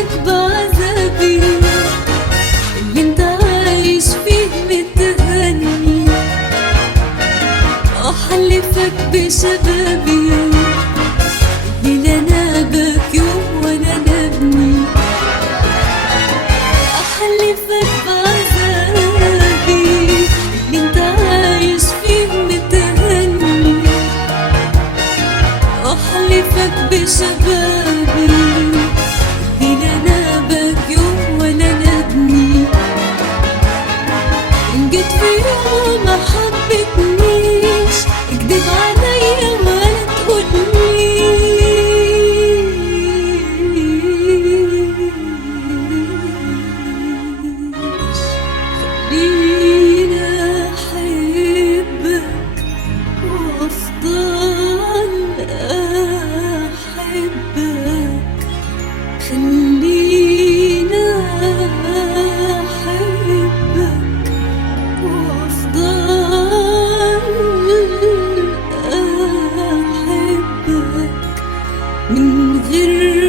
أحلفك بعذابي اللي انت عايش فيه متهني، أحلفك بشبابي اللي لا نابك يوم ولا نبني، أحلفك بعذابي اللي انت عايش فيه متهني، أحلفك بشبابي اللي لا نابك يوم ولا نبني. إن جيت في يوم ما حبتنيش اكدب عليا ولا تقوليش، خليني أحبك وأفضل أحبك، خليني أحبك وأفضل أحبك من غير